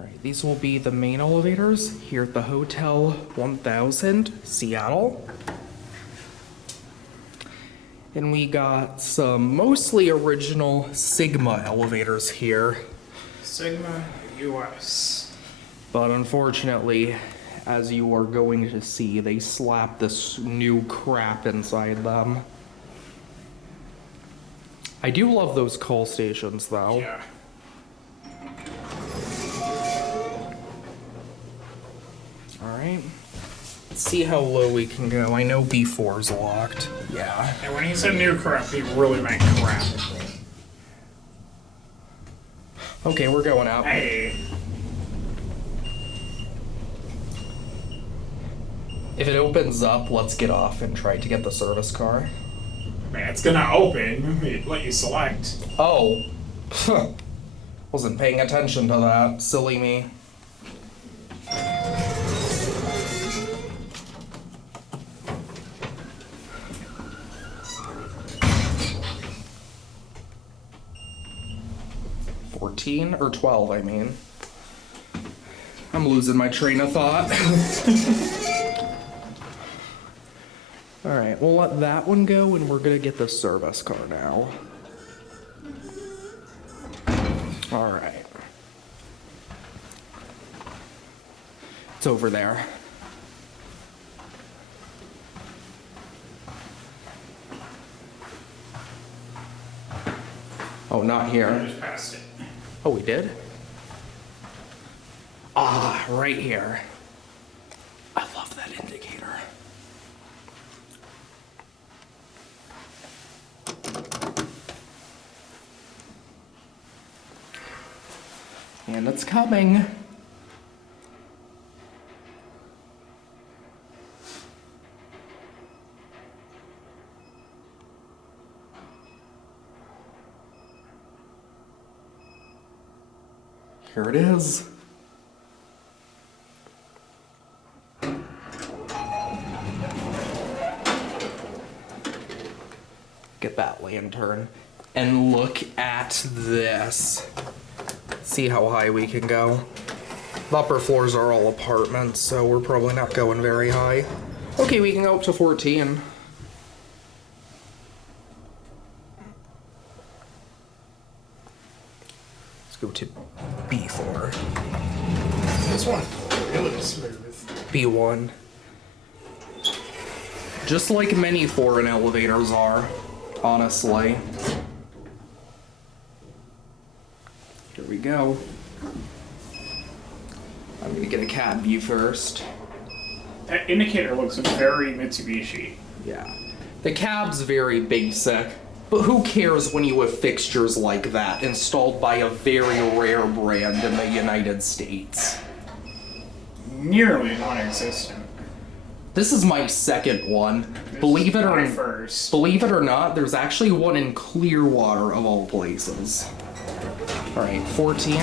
Alright, these will be the main elevators here at the Hotel 1000, Seattle. And we got some mostly original Sigma elevators here. Sigma US. But unfortunately, as you are going to see, they slapped this new crap inside them. I do love those call stations, though. Yeah. Alright. Let's see how low we can go. I know B4's locked. Yeah. And when he said new crap, he really meant crap. Okay, we're going up. Hey. If it opens up, let's get off and try to get the service car. Man, it's gonna open. It let you select. Oh. Wasn't paying attention to that. Silly me. Or 12, I mean. I'm losing my train of thought. Alright, we'll let that one go and we're gonna get the service car now. Alright. It's over there. Oh, not I here. just passed it. Oh, we did? Ah, right here. I love that indicator. And it's coming. Here it is. Get that lantern. And look at this. See how high we can go. The upper floors are all apartments, so we're probably not going very high. Okay, we can go up to 14. Let's go to B4. This one really smooth. B1. Just like many foreign elevators are, honestly. Here we go. I'm gonna get a cab view first. That indicator looks very Mitsubishi. Yeah. The cab's very basic, but who cares when you have fixtures like that installed by a very rare brand in the United States? Nearly non-existent. This is my second one. Believe it or not, there's actually one in Clearwater of all places. All right, 14.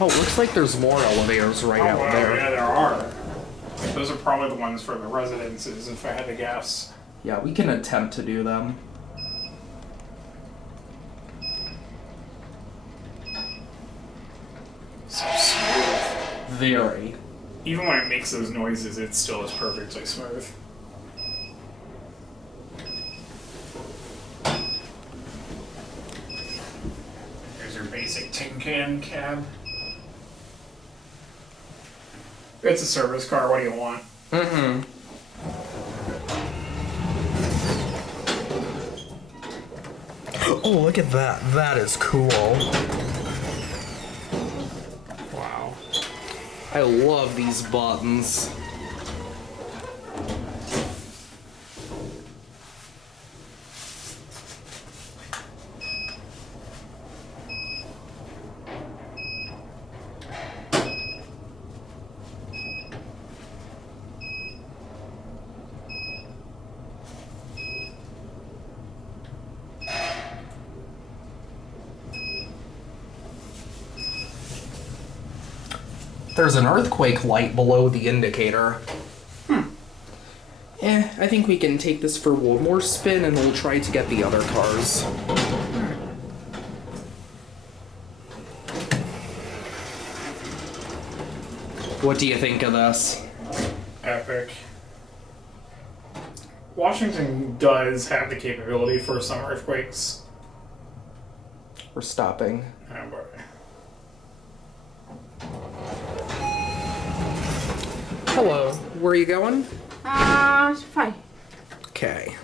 Oh, looks like there's more elevators right out there. Yeah, there are. Those are probably the ones for the residences, if I had to guess. Yeah, we can attempt to do them. So smooth. Very. Even when it makes those noises, it still is perfectly smooth. There's your basic tin can cab. It's a service car, what do you want? Mm-mm. Oh, look at that. That is cool. Wow. I love these buttons. There's an earthquake light below the indicator. I think we can take this for one more spin and we'll try to get the other cars. What do you think of this? Epic. Washington does have the capability for some earthquakes. We're stopping. Oh boy. Hello. Where are you going? Fine. Okay.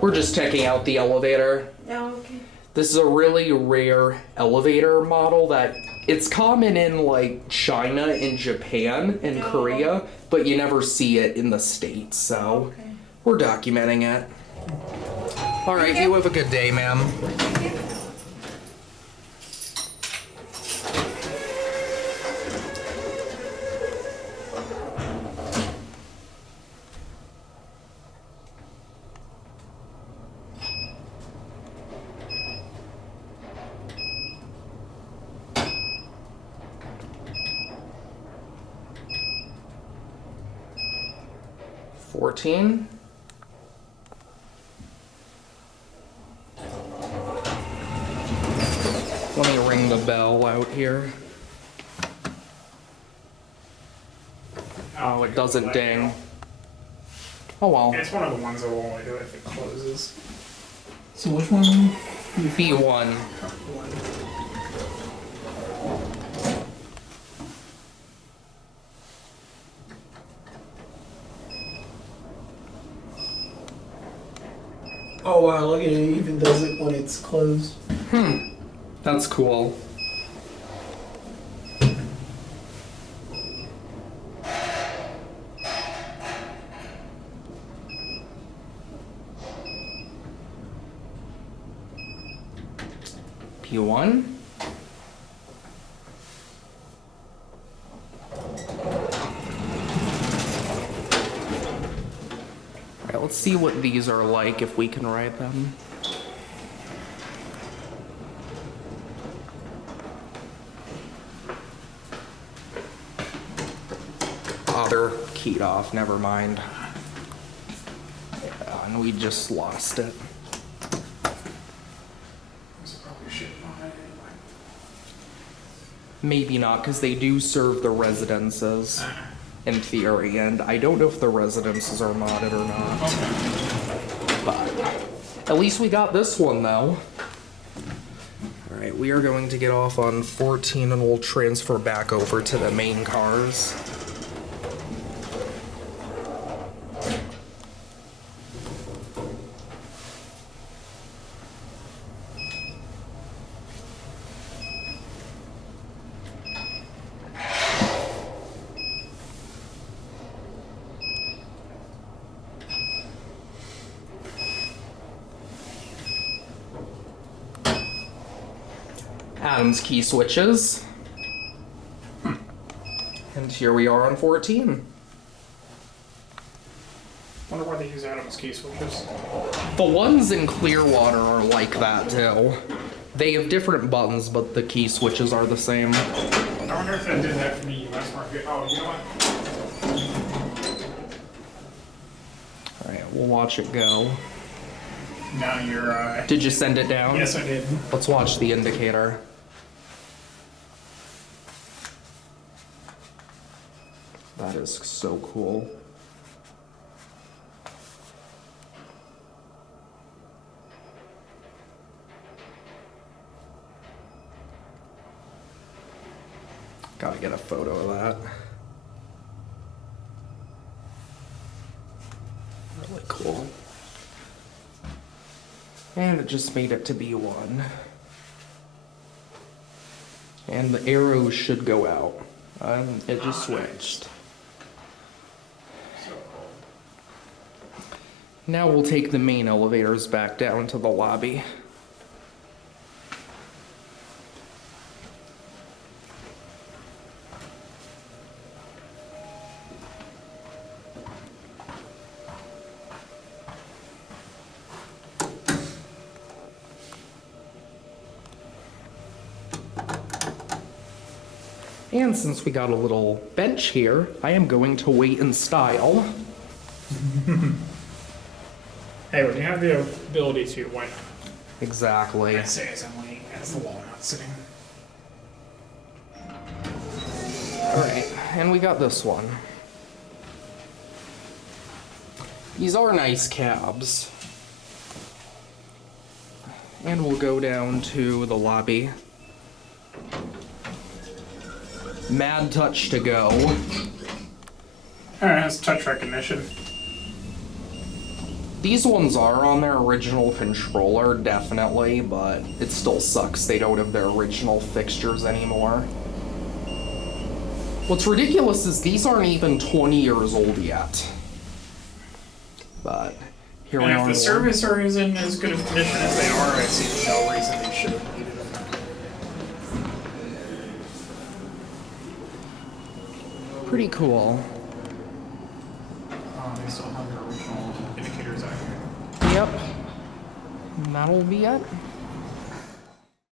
We're just checking out the elevator. Okay. This is a really rare elevator model that it's common in like China and Japan and Korea, but you never see it in the States, so we're documenting it. All right, you have a good day, ma'am. $14. Let me ring the bell out here. Oh, it doesn't ding. Oh well. It's one of the ones that will only do it if it closes. So which one? B1. Oh wow, look at it. It even does it when it's closed. That's cool. P1. Alright, let's see what these are like if we can ride them. Oh, they're keyed off, never mind. And we just lost it. This probably shouldn't on it anyway. Maybe not, because they do serve the residences in theory, and I don't know if the residences are modded or not. But at least we got this one, though. Alright, we are going to get off on 14 and we'll transfer back over to the main cars. Adam's key switches. And here we are on 14. Wonder why they use Adam's key switches. The ones in Clearwater are like that too. They have different buttons, but the key switches are the same. I wonder if that did that for the US market. Oh, you know what? Alright, we'll watch it go. Now you're, Did you send it down? Yes, I did. Let's watch the indicator. That is so cool. Gotta get a photo of that. Really cool. And it just made it to B1. And the arrows should go out. It just switched. Now we'll take the main elevators back down to the lobby. And since we got a little bench here, I am going to wait in style. Hey, when you have the ability to, why not? Exactly. I'd say as I'm waiting, as the walnut's sitting. Alright, and we got this one. These are nice cabs. And we'll go down to the lobby. Mad touch to go. Alright, that's touch recognition. These ones are on their original controller, definitely, but it still sucks they don't have their original fixtures anymore. What's ridiculous is these aren't even 20 years old yet. But here we And are. if the service is in as good of condition as they are, I see no reason they should have needed them. Pretty cool. They still have their original indicators out here. Yep. And that'll be it.